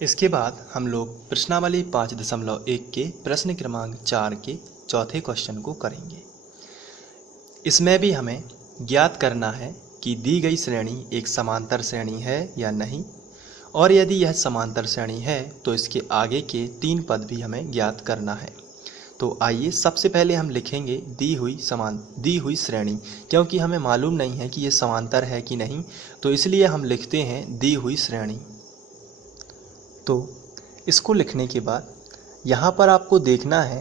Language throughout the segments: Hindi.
इसके बाद हम लोग प्रश्नावली 5.1 के प्रश्न क्रमांक 4 के चौथे क्वेश्चन को करेंगे। इसमें भी हमें ज्ञात करना है कि दी गई श्रेणी एक समांतर श्रेणी है या नहीं, और यदि यह समांतर श्रेणी है तो इसके आगे के 3 पद भी हमें ज्ञात करना है। तो आइए सबसे पहले हम लिखेंगे दी हुई श्रेणी, क्योंकि हमें मालूम नहीं है कि ये समांतर है कि नहीं, तो इसलिए हम लिखते हैं दी हुई श्रेणी। तो इसको लिखने के बाद यहाँ पर आपको देखना है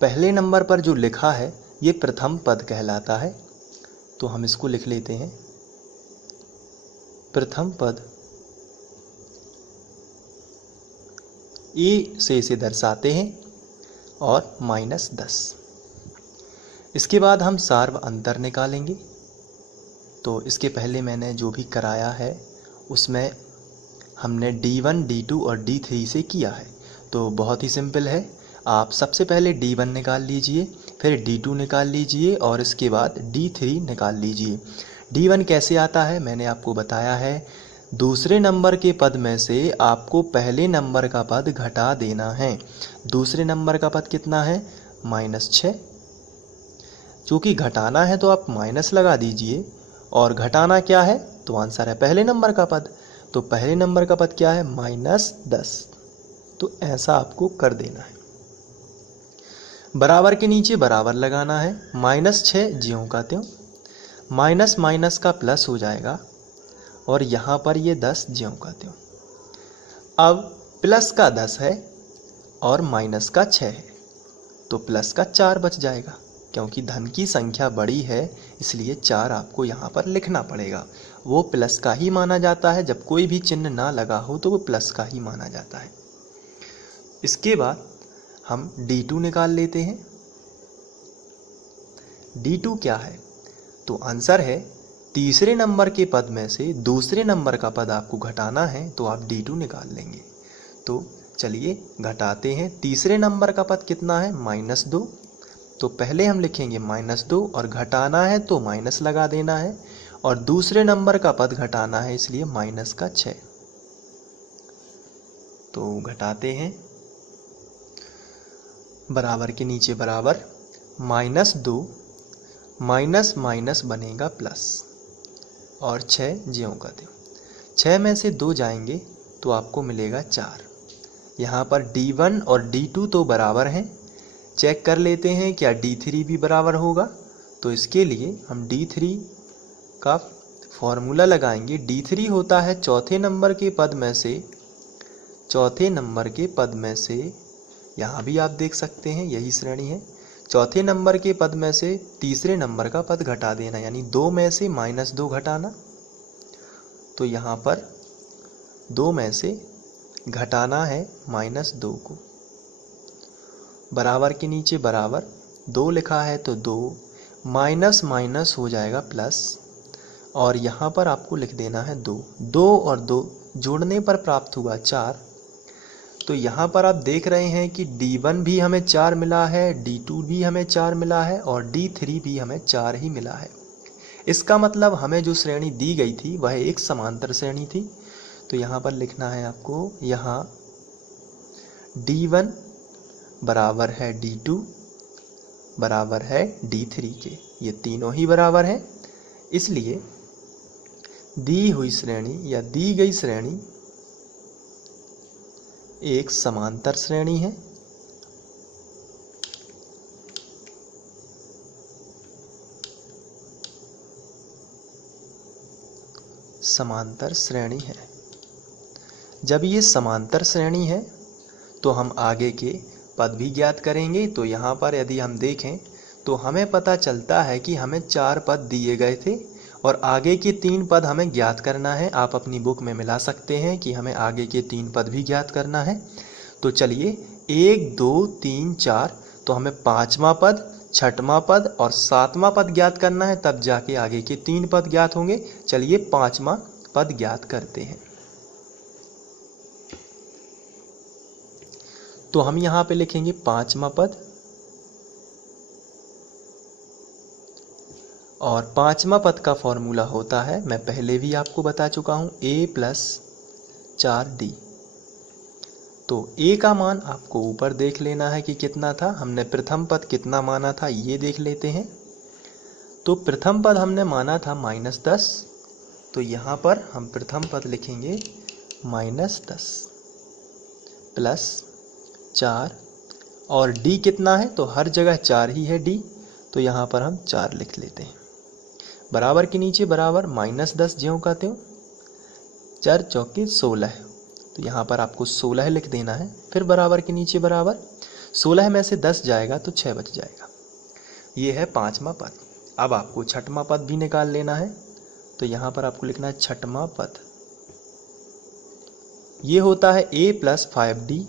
पहले नंबर पर जो लिखा है ये प्रथम पद कहलाता है, तो हम इसको लिख लेते हैं प्रथम पद ए से इसे दर्शाते हैं और -10। इसके बाद हम सार्व अंतर निकालेंगे। तो इसके पहले मैंने जो भी कराया है उसमें हमने D1, D2 और D3 से किया है, तो बहुत ही सिंपल है। आप सबसे पहले D1 निकाल लीजिए, फिर D2 निकाल लीजिए और इसके बाद D3 निकाल लीजिए। D1 कैसे आता है मैंने आपको बताया है, दूसरे नंबर के पद में से आपको पहले नंबर का पद घटा देना है। दूसरे नंबर का पद कितना है? -6। चूँकि घटाना है तो आप माइनस लगा दीजिए, और घटाना क्या है तो आंसर है पहले नंबर का पद। तो पहले नंबर का पद क्या है? -10। तो ऐसा आपको कर देना है। बराबर के नीचे बराबर लगाना है। -6 ज्यों का त्यों, माइनस माइनस का प्लस हो जाएगा और यहाँ पर ये 10 ज्यों का त्यों। अब प्लस का 10 है और माइनस का 6 है, तो प्लस का 4 बच जाएगा। क्योंकि धन की संख्या बड़ी है इसलिए 4 आपको यहाँ पर लिखना पड़ेगा। वो प्लस का ही माना जाता है, जब कोई भी चिन्ह ना लगा हो तो वो प्लस का ही माना जाता है। इसके बाद हम D2 निकाल लेते हैं। D2 क्या है? तो आंसर है तीसरे नंबर के पद में से दूसरे नंबर का पद आपको घटाना है, तो आप D2 निकाल लेंगे। तो चलिए घटाते हैं। तीसरे नंबर का पद कितना है? -2। तो पहले हम लिखेंगे -2 और घटाना है तो माइनस लगा देना है, और दूसरे नंबर का पद घटाना है इसलिए -6। तो घटाते हैं, बराबर के नीचे बराबर, -2 माइनस माइनस बनेगा प्लस, और 6 ज्यों का त्यों। 6 में से 2 जाएंगे तो आपको मिलेगा 4। यहाँ पर D1 और D2 तो बराबर हैं। चेक कर लेते हैं क्या D3 भी बराबर होगा। तो इसके लिए हम D3 का फॉर्मूला लगाएंगे। D3 होता है चौथे नंबर के पद में से, यहाँ भी आप देख सकते हैं यही श्रेणी है। चौथे नंबर के पद में से तीसरे नंबर का पद घटा देना, यानी 2 में से -2 घटाना। तो यहाँ पर 2 में से घटाना है -2 को। बराबर के नीचे बराबर, 2 लिखा है तो 2, माइनस माइनस हो जाएगा प्लस, और यहाँ पर आपको लिख देना है 2। 2 और 2 जोड़ने पर प्राप्त हुआ 4। तो यहाँ पर आप देख रहे हैं कि D1 भी हमें 4 मिला है, D2 भी हमें 4 मिला है और D3 भी हमें 4 ही मिला है। इसका मतलब हमें जो श्रेणी दी गई थी वह एक समांतर श्रेणी थी। तो यहाँ पर लिखना है आपको, यहाँ D1 बराबर है D2 बराबर है D3 के, ये तीनों ही बराबर हैं। इसलिए दी हुई श्रेणी या दी गई श्रेणी एक समांतर श्रेणी है। समांतर श्रेणी है। जब ये समांतर श्रेणी है तो हम आगे के पद भी ज्ञात करेंगे। तो यहाँ पर यदि हम देखें तो हमें पता चलता है कि हमें 4 पद दिए गए थे और आगे के 3 पद हमें ज्ञात करना है। आप अपनी बुक में मिला सकते हैं कि हमें आगे के 3 पद भी ज्ञात करना है। तो चलिए 1, 2, 3, 4, तो हमें 5वां पद, 6वां पद और 7वां पद ज्ञात करना है, तब जाके आगे के 3 पद ज्ञात होंगे। चलिए 5वां पद ज्ञात करते हैं। तो हम यहाँ पे लिखेंगे 5वां पद, और 5वां पद का फॉर्मूला होता है, मैं पहले भी आपको बता चुका हूँ, A + 4D। तो a का मान आपको ऊपर देख लेना है कि कितना था। हमने प्रथम पद कितना माना था ये देख लेते हैं। तो प्रथम पद हमने माना था -10, तो यहाँ पर हम प्रथम पद लिखेंगे -10 प्लस 4, और d कितना है, तो हर जगह 4 ही है d, तो यहाँ पर हम 4 लिख लेते हैं। बराबर के नीचे बराबर, -10 ज्यों का त्यों, 4 चौके 16, तो यहाँ पर आपको 16 लिख देना है। फिर बराबर के नीचे बराबर, 16 में से 10 जाएगा तो 6 बच जाएगा। ये है पांचवा पद। अब आपको छठवां पद भी निकाल लेना है, तो यहाँ पर आपको लिखना है छठवां पद। ये होता है a + 5d,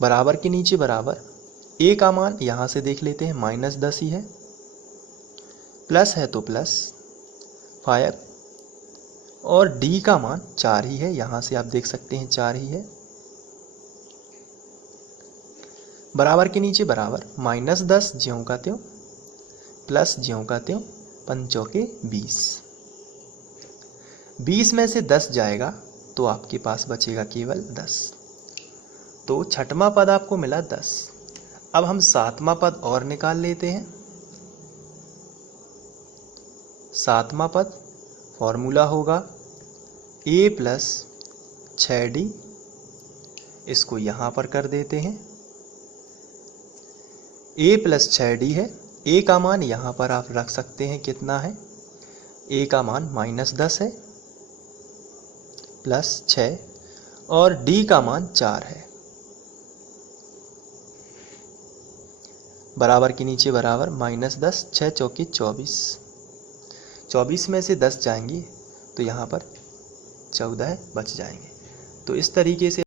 बराबर के नीचे बराबर, a का मान यहाँ से देख लेते हैं -10 ही है, प्लस है तो प्लस 5, और d का मान 4 ही है, यहाँ से आप देख सकते हैं 4 ही है। बराबर के नीचे बराबर, -10 ज्यों का त्यों प्लस ज्यों का त्यों, 5 चौके 20, 20 में से 10 जाएगा तो आपके पास बचेगा केवल 10। तो छठवां पद आपको मिला 10। अब हम सातवां पद और निकाल लेते हैं। सातवां पद फॉर्मूला होगा a + 6d, इसको यहाँ पर कर देते हैं। a + 6d है, a का मान यहाँ पर आप रख सकते हैं कितना है, a का मान -10 है प्लस 6, और d का मान 4 है। बराबर के नीचे बराबर, -10, 6 चौके 24, 24 में से 10 जाएंगे तो यहाँ पर 14 बच जाएंगे। तो इस तरीके से